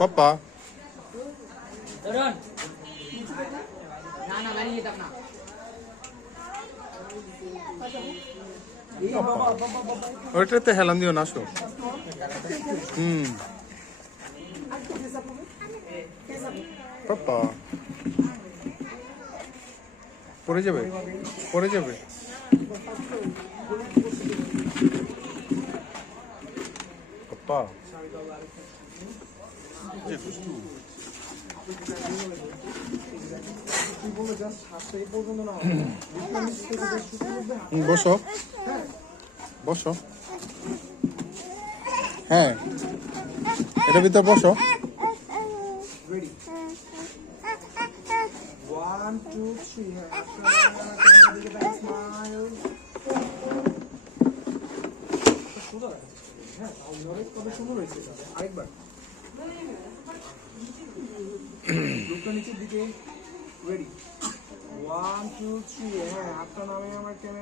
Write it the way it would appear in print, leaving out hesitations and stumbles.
পাপা ওইটাতে হেলান দিও না আসো পাপা পড়ে যাবে পড়ে যাবে পাপা বসো বসো হ্যাঁ এটা ভিতরে বসো One, two, three. Smile. আরেকবার লোকটা নিচের দিকে রেডি 1 2 3 হ্যাঁ হাতটা নামিয়ে আমার ক্যামেরা